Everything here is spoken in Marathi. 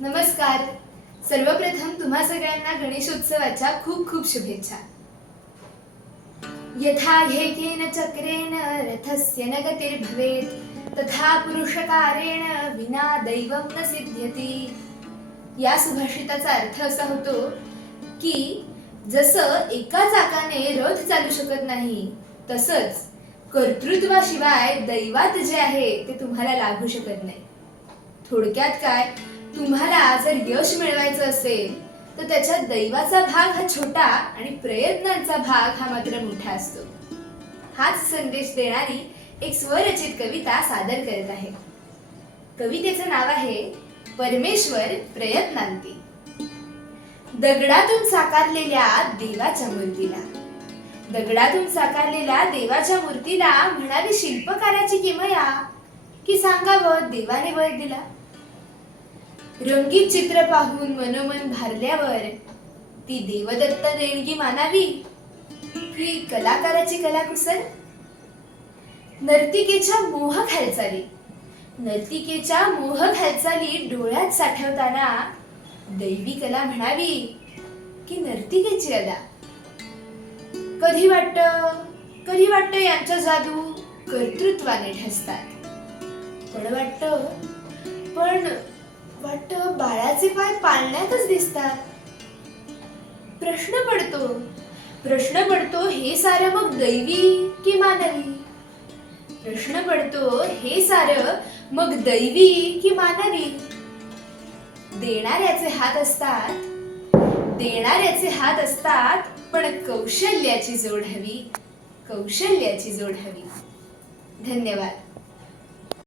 नमस्कार. सर्वप्रथम तुम्हा सगळ्यांना गणेशोत्सवाच्या खूप खूप शुभेच्छा. यथा ह्येकेन चक्रेण रथस्य न गतिर्भवेत तथा पुरुषकारेण विना दैवं न सिद्ध्यति. या सुभाषिताचा अर्थ असा होतो की जसं एका चाकाने रथ चालू शकत नाही तसंच कर्तृत्वाशिवाय दैवात जे आहे ते तुम्हाला लागू शकत नाही. थोडक्यात काय? तुम्हाला जर यश मिळवायचं असेल तर त्याच्यात दैवाचा भाग हा छोटा आणि प्रयत्नांचा भाग हा मात्र मोठा असतो. हाच संदेश देणारी एक स्वरचित कविता सादर करत आहे. कवितेचं नाव आहे परमेश्वर प्रयत्नांती. दगडातून साकारलेल्या देवाच्या मूर्तीला. दगडातून साकारलेल्या देवाच्या मूर्तीला म्हणावी शिल्पकाराची किमया की सांगावं देवाने वर दिला? रंगीत चित्र पाहून मनोमन भारल्यावर ती देवदत्त देणगी मानावी. की कलाकाराची कलाकुसर नर्तिकेच्या मोहक हालचाली नर्तिकेच्या मोहक हालचाली डोळ्यात साठवताना दैवी कला म्हणावी की नर्तिकेची अदा कधी वाटत कधी वाटत यांच्या जादू कर्तृत्वाने ठसतात पण वाटत पण वाटत बाळाचे पाय पाळण्यातच दिसतात. प्रश्न पडतो. प्रश्न पडतो हे सारं मग दैवी की मानवी? प्रश्न पडतो हे सारं मग दैवी की मानवी? देणाऱ्याचे हात असतात. देणाऱ्याचे हात असतात पण कौशल्याची जोड हवी. कौशल्याची जोड हवी. धन्यवाद.